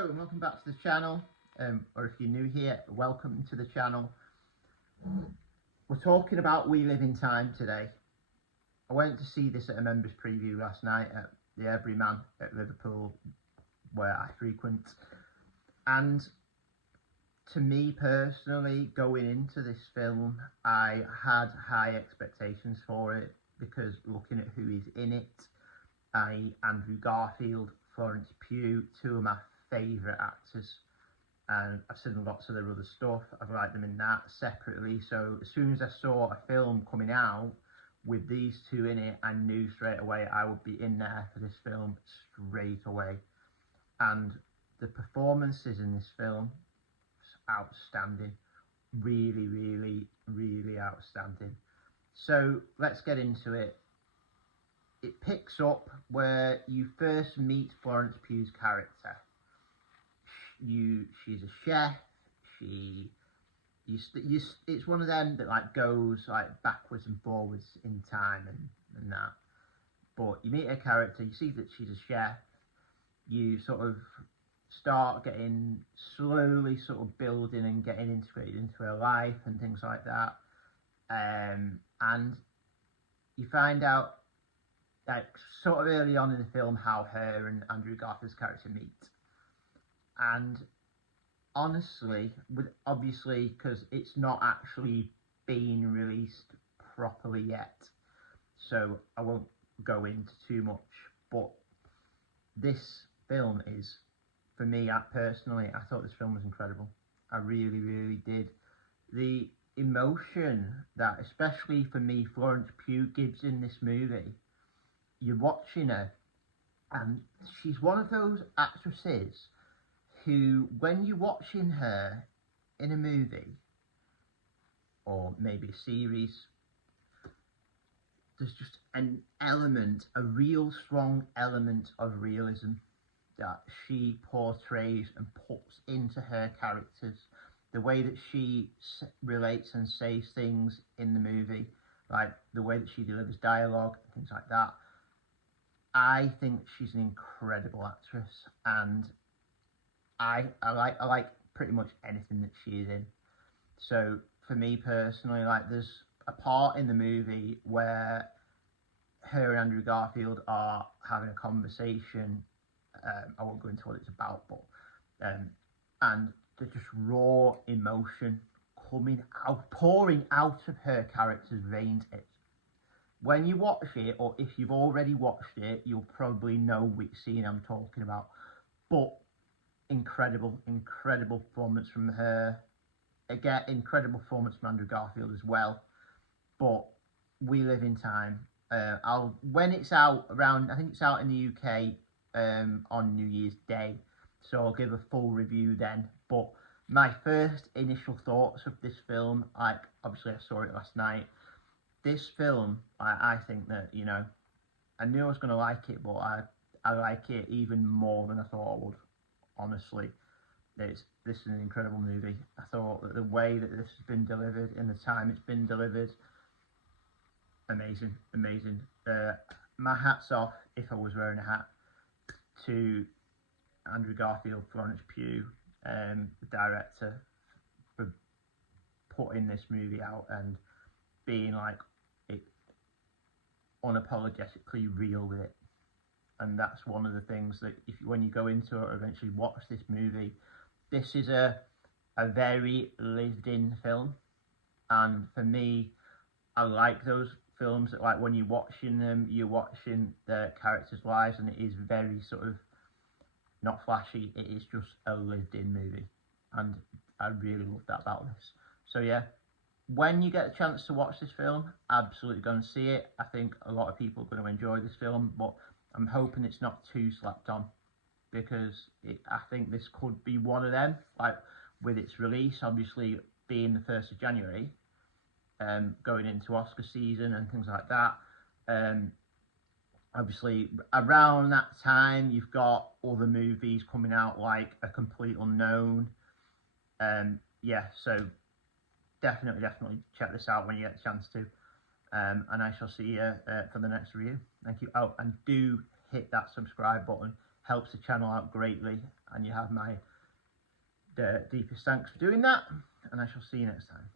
Hello and welcome back to the channel, or if you're new here, welcome to the channel. We're talking about We Live in Time today. I went to see this at a members preview last night at the Everyman at Liverpool, where I frequent, and to me personally, going into this film, I had high expectations for it because looking at who is in it, Andrew Garfield, Florence Pugh, two of my favourite actors, and I've seen lots of their other stuff. I've liked them in that separately, so as soon as I saw a film coming out with these two in it, I knew straight away I would be in there for this film straight away. And the performances in this film, outstanding, really outstanding. So let's get into it. It picks up where you first meet Florence Pugh's character. She's a chef. It's one of them that like goes like backwards and forwards in time and that. But you meet her character, you see that she's a chef. You sort of start getting slowly sort of building and getting integrated into her life and things like that. And you find out like sort of early on in the film how her and Andrew Garfield's character meet. And honestly, obviously because it's not actually been released properly yet, so I won't go into too much, but this film is, for me, personally, I thought this film was incredible. I really did. The emotion that, especially for me, Florence Pugh gives in this movie, you're watching her and she's one of those actresses who, when you're watching her in a movie or maybe a series, there's just an element, a real strong element of realism that she portrays and puts into her characters. The way that she relates and says things in the movie, like the way that she delivers dialogue, things like that. I think she's an incredible actress, and I like pretty much anything that she is in. So for me personally, like there's a part in the movie where her and Andrew Garfield are having a conversation. I won't go into what it's about, but and there's just raw emotion coming out, pouring out of her character's veins. When you watch it, or if you've already watched it, you'll probably know which scene I'm talking about. But incredible performance from her. Again, incredible performance from Andrew Garfield as well. But We Live in Time. When it's out around, I think it's out in the UK on New Year's Day, so I'll give a full review then. But my first initial thoughts of this film, like obviously I saw it last night. This film, I think that, you know, I knew I was going to like it, but I like it even more than I thought I would. Honestly, this is an incredible movie. I thought that the way that this has been delivered, in the time it's been delivered, amazing. My hat's off, if I was wearing a hat, to Andrew Garfield, Florence Pugh, the director, for putting this movie out and being like it unapologetically real with it. And that's one of the things that when you go into it or eventually watch this movie, this is a very lived in film. And for me, I like those films that, like, when you're watching them, you're watching the characters' lives, and it is very sort of not flashy, it is just a lived in movie. And I really love that about this. So yeah, when you get a chance to watch this film, absolutely go and see it. I think a lot of people are going to enjoy this film, but I'm hoping it's not too slapped on, because I think this could be one of them, like with its release obviously being the 1st of January, going into Oscar season and things like that. Obviously around that time you've got other movies coming out like A Complete Unknown. Yeah, so definitely check this out when you get a chance to. And I shall see you for the next review. Thank you. Oh, and do hit that subscribe button, helps the channel out greatly, and you have my deepest thanks for doing that, and I shall see you next time.